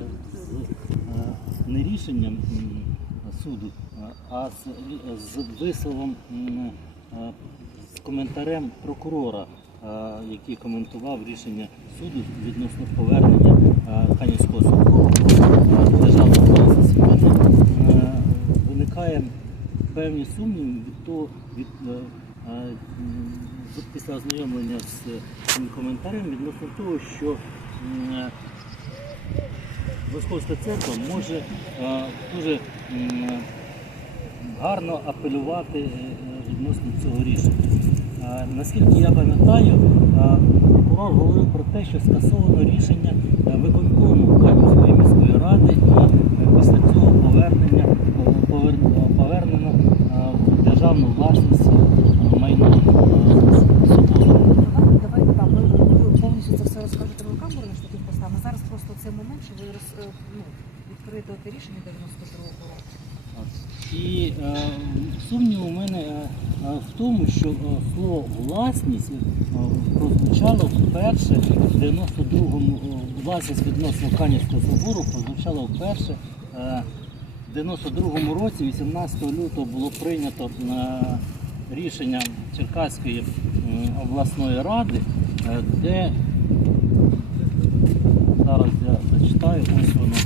е, не рішенням суду, а- з, висловом, е, з коментарем прокурора, е, який коментував рішення суду відносно повернення Канівського собору е, державного е, виникає певні сумніви від того, від після ознайомлення з цим коментарем відносно того, що Московська церква може е, дуже гарно апелювати е, відносно цього рішення. Е, Наскільки я пам'ятаю, прокурор говорив про те, що скасовано рішення виконкому Кам'янської міської ради і після цього повернення повернено в державну власність майно собору. Давайте, давайте так, ви, ви повністю це все розкажете в камеру, на штатив поставимо. Зараз просто цей момент, що ви роз, е, ну, відкрите те рішення 92 року. І е, сумнів у мене е, е, в тому, що е, слово власність е, прозвучало вперше в 92-му е, власність відносно Канівського собору прозвучало вперше е, в 92-му році, 18 лютого було прийнято е, рішення Черкаської м, обласної ради, е, де зараз я зачитаю, ось воно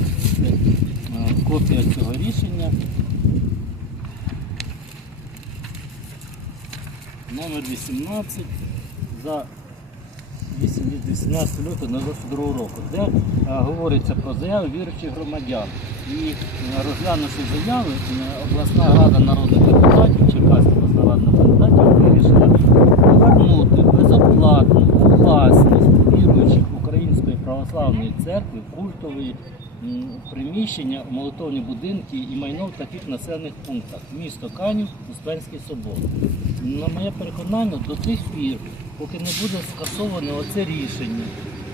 е, копія цього рішення. номер 18 за 18 лютого на 22 року, де е, говориться про заяви віруючих громадян. І е, розглянувши заяви, обласна рада народних депутатів, Черкаська обласна рада депутатів вирішила повернути безоплатно у власність віруючих Української православної церкви культової приміщення, молитовні будинки і майно в таких населених пунктах. Місто Канів, Успенський собор. На моє переконання, до тих пір, поки не буде скасоване оце рішення,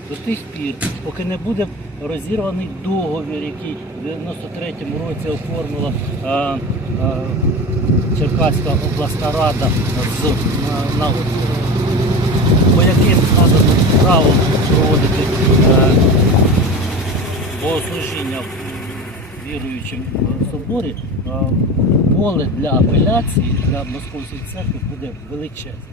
до тих пір, поки не буде розірваний договір, який в 93-му році оформила е, е, Черкаська обласна рада з на, на, по яким надано право проводити е, богослужіння в віруючим соборі, поле для апеляції для Московської церкви буде величезне.